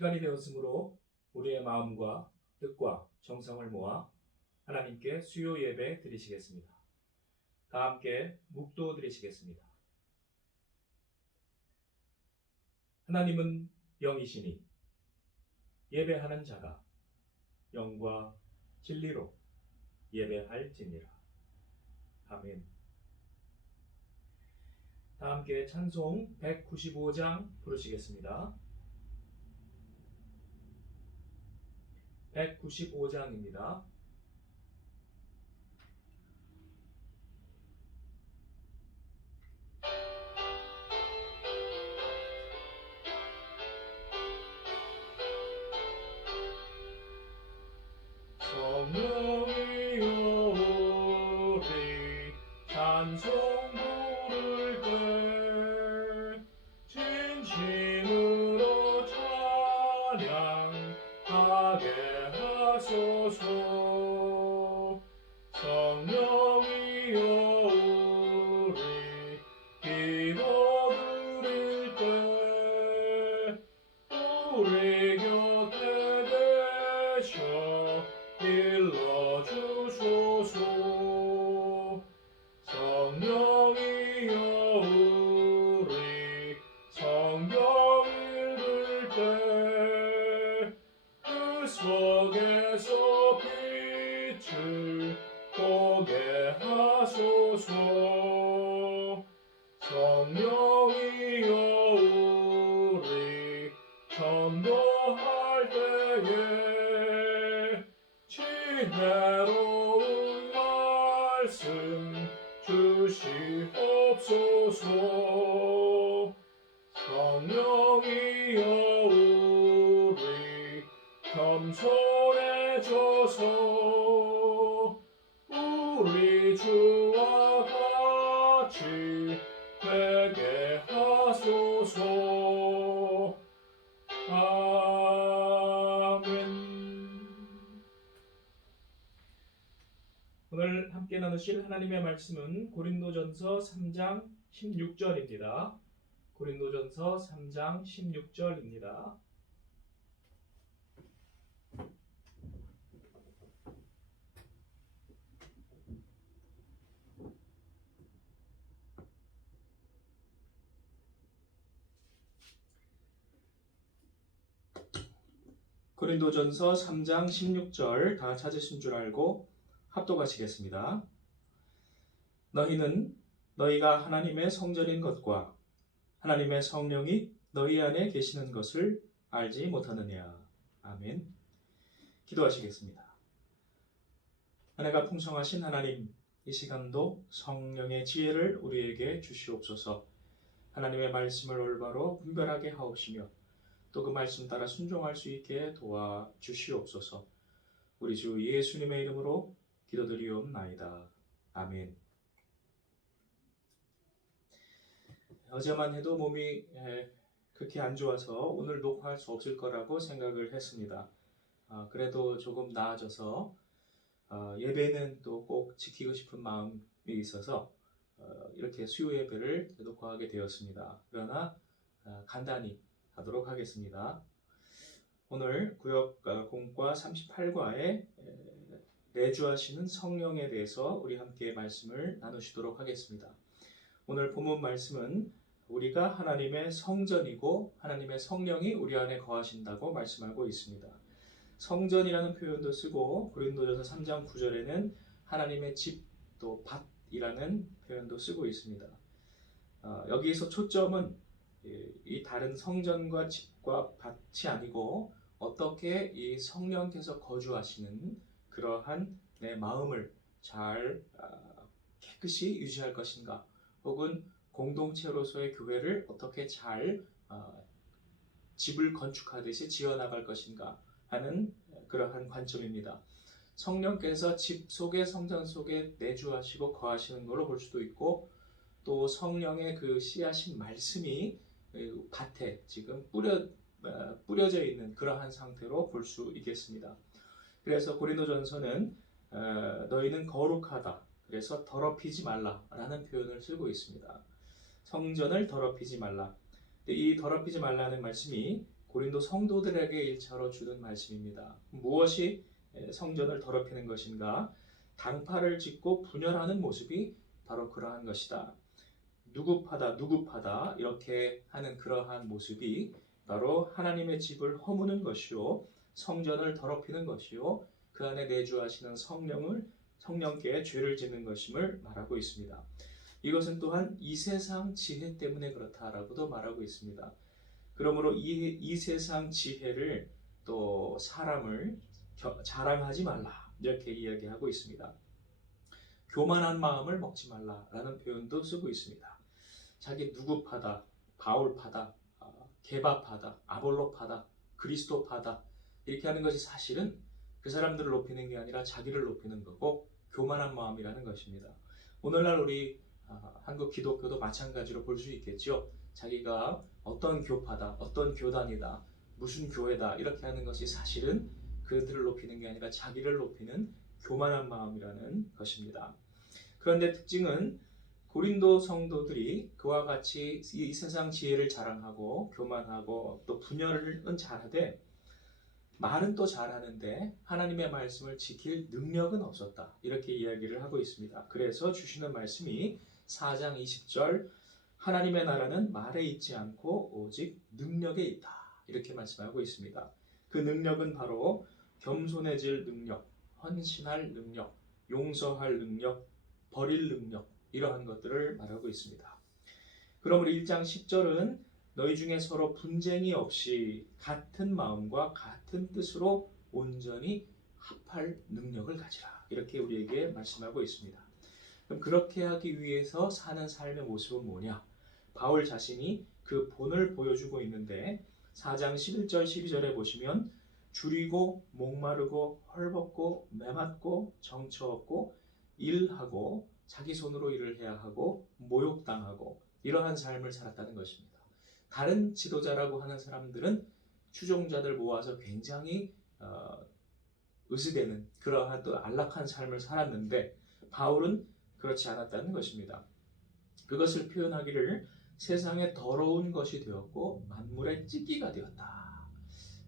시간이 되었으므로 우리의 마음과 뜻과 정성을 모아 하나님께 수요 예배 드리시겠습니다. 다 함께 묵도 드리시겠습니다. 하나님은 영이시니 예배하는 자가 영과 진리로 예배할지니라. 아멘. 다 함께 찬송 195장 부르시겠습니다. 195장입니다. 성령이여 우리 찬송 부를 때 진심으로 찬양하게 하소서. 성령이여 우리 기도 드릴 때 우리 곁에 계셔 일러주소서. 성령이여 우리 성경 읽을 때 그 속에서 빛을 보게 하소서. 성령이여 우리 전도할 때에 지혜로운 말씀 주시옵소서. 성령이여 우리 겸손해져서 우리 주와 같이 되게 하소서. 아멘. 오늘 함께 나누실 하나님의 말씀은 고린도전서 3장 16절입니다. 고린도전서 3장 16절입니다. 고린도전서 3장 16절 다 찾으신 줄 알고 합독하시겠습니다. 너희는 너희가 하나님의 성전인 것과 하나님의 성령이 너희 안에 계시는 것을 알지 못하느냐. 아멘. 기도하시겠습니다. 은혜가 풍성하신 하나님, 이 시간도 성령의 지혜를 우리에게 주시옵소서. 하나님의 말씀을 올바로 분별하게 하옵시며 또 그 말씀 따라 순종할 수 있게 도와주시옵소서. 우리 주 예수님의 이름으로 기도드리옵나이다. 아멘. 어제만 해도 몸이 그렇게 안 좋아서 오늘 녹화할 수 없을 거라고 생각을 했습니다. 그래도 조금 나아져서 예배는 또 꼭 지키고 싶은 마음이 있어서 이렇게 수요 예배를 녹화하게 되었습니다. 그러나 간단히 하도록 하겠습니다. 오늘 구역 공과 38과에 내주하시는 성령에 대해서 우리 함께 말씀을 나누시도록 하겠습니다. 오늘 본문 말씀은 우리가 하나님의 성전이고 하나님의 성령이 우리 안에 거하신다고 말씀하고 있습니다. 성전이라는 표현도 쓰고 고린도전서 3장 9절에는 하나님의 집 또 밭이라는 표현도 쓰고 있습니다. 여기에서 초점은 이 다른 성전과 집과 밭이 아니고 어떻게 이 성령께서 거주하시는 그러한 내 마음을 잘 깨끗이 유지할 것인가, 혹은 공동체로서의 교회를 어떻게 잘 집을 건축하듯이 지어나갈 것인가 하는 그러한 관점입니다. 성령께서 집 속에 성전 속에 내주하시고 거하시는 걸로 볼 수도 있고, 또 성령의 그 씨앗인 말씀이 밭에 지금 뿌려져 있는 그러한 상태로 볼 수 있겠습니다. 그래서 고린도전서는 너희는 거룩하다, 그래서 더럽히지 말라라는 표현을 쓰고 있습니다. 성전을 더럽히지 말라. 이 더럽히지 말라는 말씀이 고린도 성도들에게 1차로 주는 말씀입니다. 무엇이 성전을 더럽히는 것인가? 당파를 짓고 분열하는 모습이 바로 그러한 것이다. 누굽하다 이렇게 하는 그러한 모습이 바로 하나님의 집을 허무는 것이요, 성전을 더럽히는 것이요, 그 안에 내주하시는 성령께 죄를 짓는 것임을 말하고 있습니다. 이것은 또한 이 세상 지혜 때문에 그렇다라고도 말하고 있습니다. 그러므로 이 세상 지혜를 또 사람을 자랑하지 말라 이렇게 이야기하고 있습니다. 교만한 마음을 먹지 말라라는 표현도 쓰고 있습니다. 자기 누구파다, 바울파다, 게바파다, 아볼로파다, 그리스도파다 이렇게 하는 것이 사실은 그 사람들을 높이는 게 아니라 자기를 높이는 거고 교만한 마음이라는 것입니다. 오늘날 우리 한국 기독교도 마찬가지로 볼 수 있겠죠. 자기가 어떤 교파다, 어떤 교단이다, 무슨 교회다 이렇게 하는 것이 사실은 그들을 높이는 게 아니라 자기를 높이는 교만한 마음이라는 것입니다. 그런데 특징은 고린도 성도들이 그와 같이 이 세상 지혜를 자랑하고 교만하고 또 분열은 잘하되 말은 또 잘하는데 하나님의 말씀을 지킬 능력은 없었다. 이렇게 이야기를 하고 있습니다. 그래서 주시는 말씀이 4장 20절 하나님의 나라는 말에 있지 않고 오직 능력에 있다. 이렇게 말씀하고 있습니다. 그 능력은 바로 겸손해질 능력, 헌신할 능력, 용서할 능력, 버릴 능력 이러한 것들을 말하고 있습니다. 그러므로 1장 10절은 너희 중에 서로 분쟁이 없이 같은 마음과 같은 뜻으로 온전히 합할 능력을 가지라. 이렇게 우리에게 말씀하고 있습니다. 그럼 그렇게 하기 위해서 사는 삶의 모습은 뭐냐? 바울 자신이 그 본을 보여주고 있는데 4장 11절 12절에 보시면 줄이고 목마르고 헐벗고 매맞고 정처 없고 일하고 자기 손으로 일을 해야 하고 모욕당하고 이러한 삶을 살았다는 것입니다. 다른 지도자라고 하는 사람들은 추종자들 모아서 굉장히 의지되는 그러한 또 안락한 삶을 살았는데 바울은 그렇지 않았다는 것입니다. 그것을 표현하기를 세상에 더러운 것이 되었고 만물의 찌기가 되었다.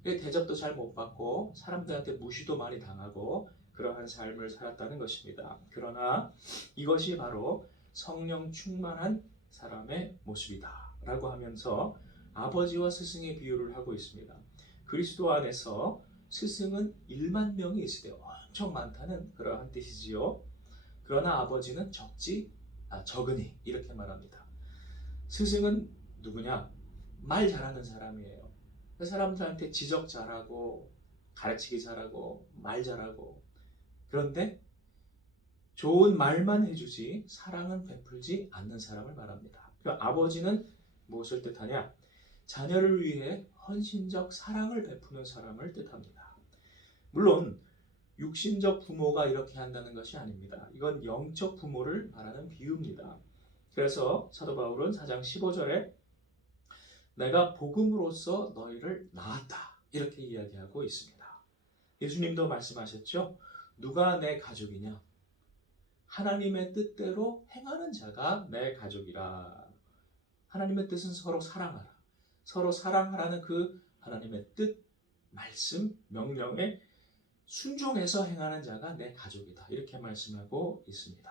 대접도 잘 못 받고 사람들한테 무시도 많이 당하고 그러한 삶을 살았다는 것입니다. 그러나 이것이 바로 성령 충만한 사람의 모습이다 라고 하면서 아버지와 스승의 비유를 하고 있습니다. 그리스도 안에서 스승은 1만 명이 있을 때 엄청 많다는 그러한 뜻이지요. 그러나 아버지는 적으니 이렇게 말합니다. 스승은 누구냐? 말 잘하는 사람이에요. 그 사람들한테 지적 잘하고 가르치기 잘하고 말 잘하고 그런데 좋은 말만 해주지 사랑은 베풀지 않는 사람을 말합니다. 아버지는 무엇을 뜻하냐? 자녀를 위해 헌신적 사랑을 베푸는 사람을 뜻합니다. 물론 육신적 부모가 이렇게 한다는 것이 아닙니다. 이건 영적 부모를 말하는 비유입니다. 그래서 사도 바울은 4장 15절에 내가 복음으로써 너희를 낳았다 이렇게 이야기하고 있습니다. 예수님도 말씀하셨죠. 누가 내 가족이냐? 하나님의 뜻대로 행하는 자가 내 가족이라. 하나님의 뜻은 서로 사랑하라. 서로 사랑하라는 그 하나님의 뜻, 말씀, 명령에 순종해서 행하는 자가 내 가족이다. 이렇게 말씀하고 있습니다.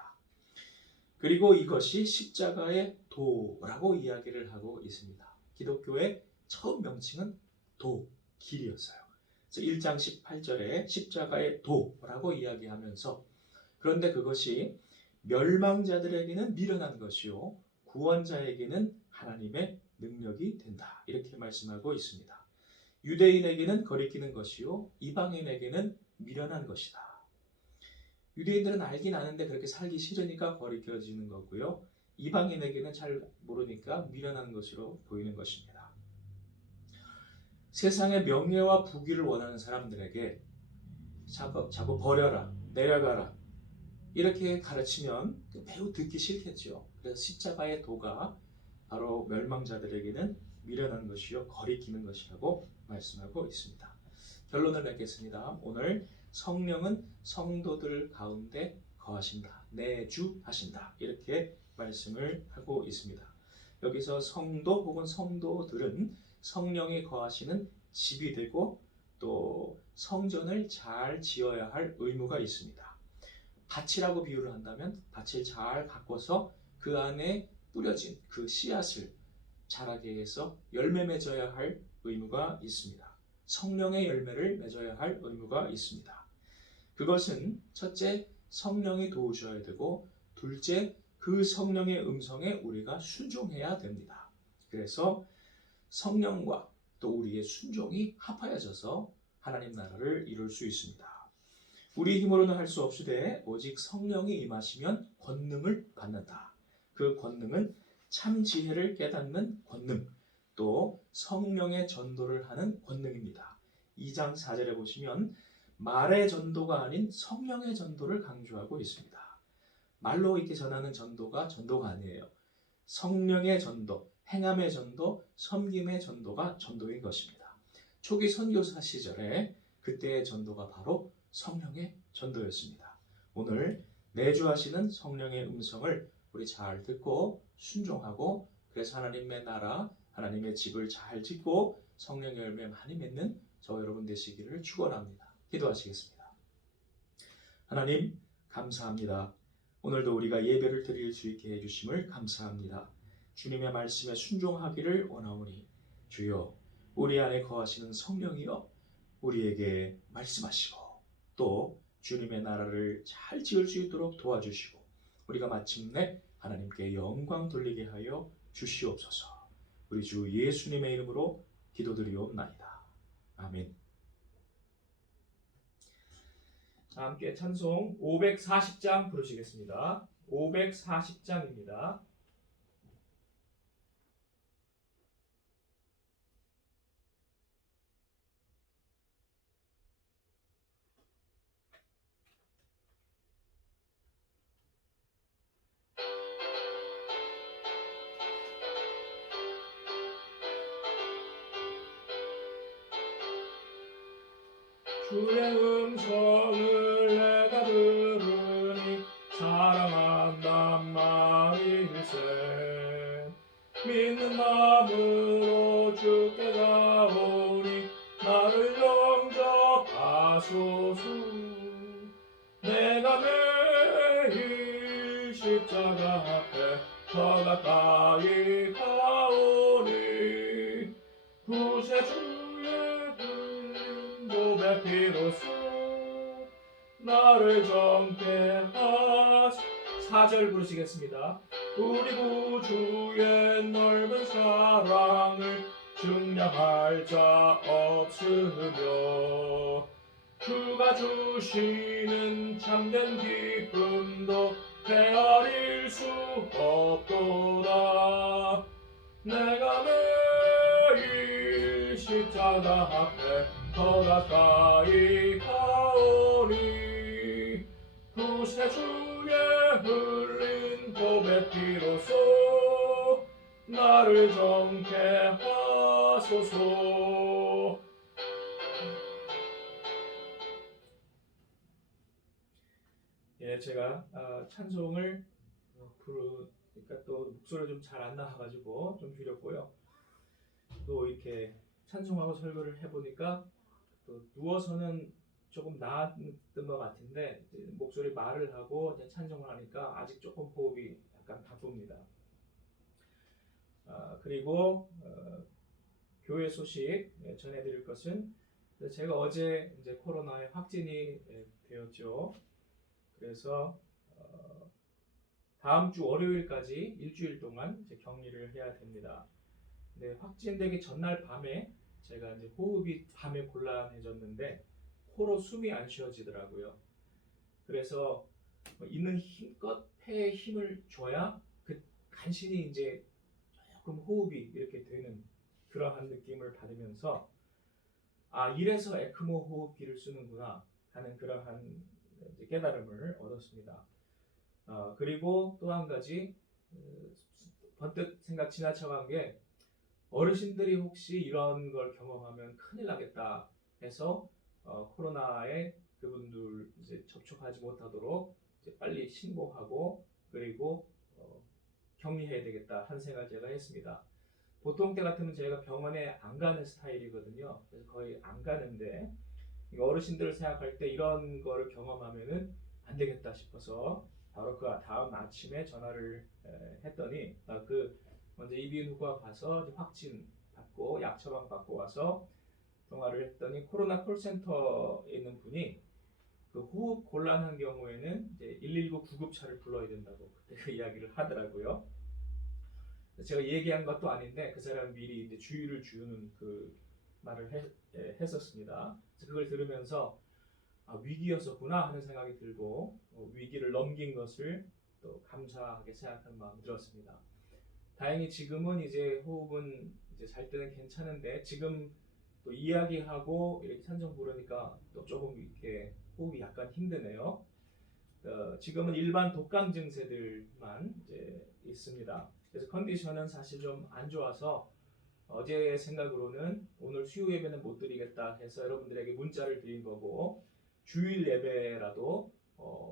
그리고 이것이 십자가의 도라고 이야기를 하고 있습니다. 기독교의 처음 명칭은 도, 길이었어요. 그래서 1장 18절에 십자가의 도라고 이야기하면서 그런데 그것이 멸망자들에게는 미련한 것이요 구원자에게는 하나님의 능력이 된다. 이렇게 말씀하고 있습니다. 유대인에게는 거리끼는 것이요 이방인에게는 미련한 것이다. 유대인들은 알긴 아는데 그렇게 살기 싫으니까 거리껴지는 거고요. 이방인에게는 잘 모르니까 미련한 것으로 보이는 것입니다. 세상의 명예와 부귀를 원하는 사람들에게 자꾸 버려라, 내려가라 이렇게 가르치면 매우 듣기 싫겠죠. 그래서 십자가의 도가 바로 멸망자들에게는 미련한 것이요 거리끼는 것이라고 말씀하고 있습니다. 결론을 맺겠습니다. 오늘 성령은 성도들 가운데 거하신다, 내주하신다 이렇게 말씀을 하고 있습니다. 여기서 성도 혹은 성도들은 성령이 거하시는 집이 되고 또 성전을 잘 지어야 할 의무가 있습니다. 밭이라고 비유를 한다면 밭을 잘 가꿔서 그 안에 뿌려진 그 씨앗을 자라게 해서 열매 맺어야 할 의무가 있습니다. 성령의 열매를 맺어야 할 의무가 있습니다. 그것은 첫째, 성령이 도우셔야 되고 둘째, 그 성령의 음성에 우리가 순종해야 됩니다. 그래서 성령과 또 우리의 순종이 합하여져서 하나님 나라를 이룰 수 있습니다. 우리 힘으로는 할 수 없으되 오직 성령이 임하시면 권능을 받는다. 그 권능은 참 지혜를 깨닫는 권능, 또 성령의 전도를 하는 권능입니다. 2장 4절에 보시면 말의 전도가 아닌 성령의 전도를 강조하고 있습니다. 말로 이렇게 전하는 전도가 아니에요. 성령의 전도, 행함의 전도, 섬김의 전도가 전도인 것입니다. 초기 선교사 시절에 그때의 전도가 바로 성령의 전도였습니다. 오늘 내주하시는 성령의 음성을 우리 잘 듣고 순종하고 그래서 하나님의 나라, 하나님의 집을 잘 짓고 성령의 열매 많이 맺는 저 여러분 되시기를 축원합니다. 기도하시겠습니다. 하나님 감사합니다. 오늘도 우리가 예배를 드릴 수 있게 해주심을 감사합니다. 주님의 말씀에 순종하기를 원하오니 주여 우리 안에 거하시는 성령이여 우리에게 말씀하시고 또 주님의 나라를 잘 지을 수 있도록 도와주시고 우리가 마침내 하나님께 영광 돌리게 하여 주시옵소서. 우리 주 예수님의 이름으로 기도드리옵나이다. 아멘. 함께 찬송 540장 부르시겠습니다. 540장입니다. 주의 음성을 내가 들으니 사랑한단 말일세. 믿는 마음으로 주께 가오니 나를 영접하소서. 내가 매일 십자가 앞에 더 가까이 가오니 구세주의 고백 비로소 나를 정케 하소. 4절 부르시겠습니다. 우리 구주의 넓은 사랑을 증량할 자 없으며 주가 주시는 참된 기쁨도 헤아릴 수 없도다. 내가 매일 십자가 앞에 더 가까이 가오니 구세주의 흘린 고백 비로소 나를 정케 하소서. 예, 제가 찬송을 부르니까 또 목소리가 좀 잘 안 나와가지고 좀 줄였고요. 또 이렇게 찬송하고 설교를 해보니까 또 누워서는 조금 나았던 것 같은데 목소리 말을 하고 찬송을 하니까 아직 조금 호흡이 약간 바쁩니다. 그리고 교회 소식 전해드릴 것은 제가 어제 이제 코로나에 확진이 되었죠. 그래서 다음 주 월요일까지 일주일 동안 이제 격리를 해야 됩니다. 근데 확진되기 전날 밤에 제가 이제 호흡이 밤에 곤란해졌는데 코로 숨이 안 쉬어지더라고요. 그래서 있는 힘껏 폐에 힘을 줘야 간신히 이제 조금 호흡이 이렇게 되는 그러한 느낌을 받으면서 이래서 에크모 호흡기를 쓰는구나 하는 그러한 깨달음을 얻었습니다. 그리고 또 한 가지 번뜩 생각 지나쳐간 게 어르신들이 혹시 이런 걸 경험하면 큰일 나겠다 해서 코로나에 그분들 이제 접촉하지 못하도록 이제 빨리 신고하고 그리고 격리해야 되겠다 한 생각을 제가 했습니다. 보통 때 같으면 저희가 병원에 안 가는 스타일이거든요. 그래서 거의 안 가는데 어르신들을 생각할 때 이런 거를 경험하면은 안 되겠다 싶어서 바로 그 다음 아침에 전화를 했더니 먼저 이비인후과 가서 이제 확진 받고 약 처방 받고 와서 통화를 했더니 코로나 콜센터에 있는 분이 그 호흡 곤란한 경우에는 이제 119 구급차를 불러야 된다고 그때 그 이야기를 하더라고요. 제가 얘기한 것도 아닌데 그 사람 미리 이제 주의를 주는 그 말을 했었습니다. 그걸 들으면서 위기였었구나 하는 생각이 들고 위기를 넘긴 것을 또 감사하게 생각하는 마음이 들었습니다. 다행히 지금은 이제 호흡은 이제 잘 때는 괜찮은데 지금 또 이야기하고 이렇게 산정 부르니까 또 조금 이렇게 호흡이 약간 힘드네요. 지금은 일반 독감 증세들만 이제 있습니다. 그래서 컨디션은 사실 좀 안 좋아서 어제 생각으로는 오늘 수요 예배는 못 드리겠다 해서 여러분들에게 문자를 드린 거고 주일 예배라도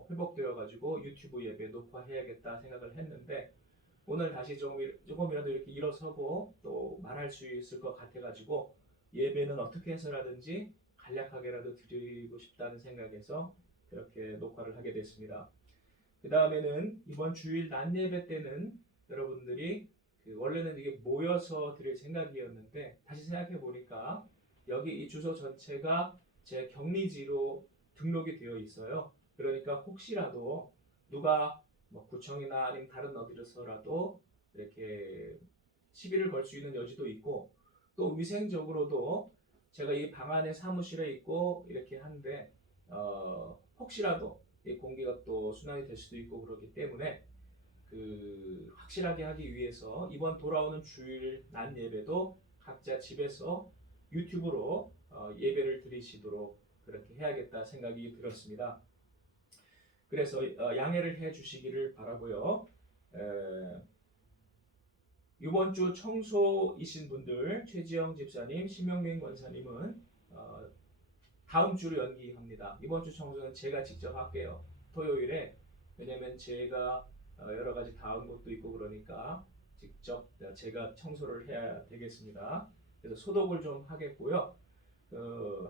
회복되어 가지고 유튜브 예배 녹화해야겠다 생각을 했는데 오늘 다시 조금이라도 이렇게 일어서고 또 말할 수 있을 것 같아 가지고 예배는 어떻게 해서라든지 간략하게라도 드리고 싶다는 생각에서 그렇게 녹화를 하게 됐습니다. 그 다음에는 이번 주일 낮 예배 때는 여러분들이 원래는 이게 모여서 드릴 생각이었는데 다시 생각해 보니까 여기 이 주소 전체가 제 격리지로 등록이 되어 있어요. 그러니까 혹시라도 누가 뭐 구청이나 아니면 다른 어디서라도 이렇게 시비를 걸 수 있는 여지도 있고 또 위생적으로도 제가 이 방 안에 사무실에 있고 이렇게 하는데 혹시라도 이 공기가 또 순환이 될 수도 있고 그렇기 때문에 확실하게 하기 위해서 이번 돌아오는 주일 낮 예배도 각자 집에서 유튜브로 예배를 드리시도록 그렇게 해야겠다 생각이 들었습니다. 그래서 양해를 해 주시기를 바라고요. 이번 주 청소이신 분들 최지영 집사님, 심영민 권사님은 다음 주로 연기합니다. 이번 주 청소는 제가 직접 할게요. 토요일에. 왜냐면 제가 여러 가지 닿은 것도 있고 그러니까 직접 제가 청소를 해야 되겠습니다. 그래서 소독을 좀 하겠고요.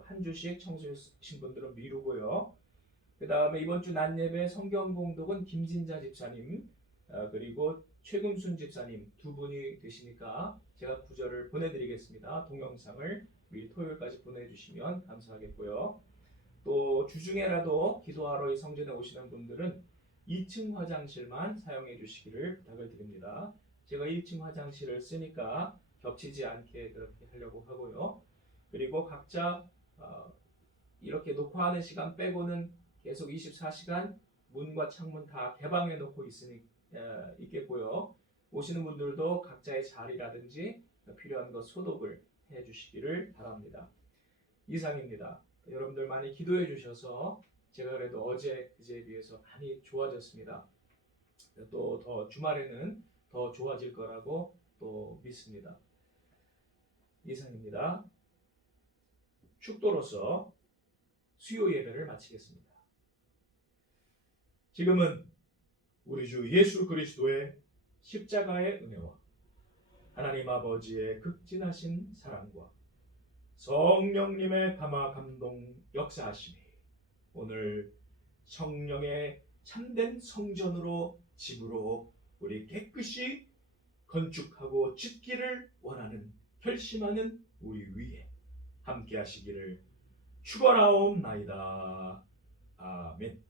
한 주씩 청소하신 분들은 미루고요. 그 다음에 이번 주 낮 예배 성경 봉독은 김진자 집사님 그리고 최금순 집사님 두 분이 되시니까 제가 구절을 보내드리겠습니다. 동영상을 미리 토요일까지 보내주시면 감사하겠고요. 또 주중에라도 기도하러 이 성전에 오시는 분들은 2층 화장실만 사용해 주시기를 부탁을 드립니다. 제가 1층 화장실을 쓰니까 겹치지 않게 그렇게 하려고 하고요. 그리고 각자 이렇게 녹화하는 시간 빼고는 계속 24시간 문과 창문 다 개방해 놓고 있겠고요. 오시는 분들도 각자의 자리라든지 필요한 것 소독을 해 주시기를 바랍니다. 이상입니다. 여러분들 많이 기도해 주셔서 제가 그래도 어제 그제에 비해서 많이 좋아졌습니다. 또 더 주말에는 더 좋아질 거라고 또 믿습니다. 이상입니다. 축도로서 수요 예배를 마치겠습니다. 지금은 우리 주 예수 그리스도의 십자가의 은혜와 하나님 아버지의 극진하신 사랑과 성령님의 감화 감동 역사하심이 오늘 성령의 참된 성전으로 집으로 우리 깨끗이 건축하고 짓기를 원하는 결심하는 우리 위에 함께 하시기를 축원하옵나이다. 아멘.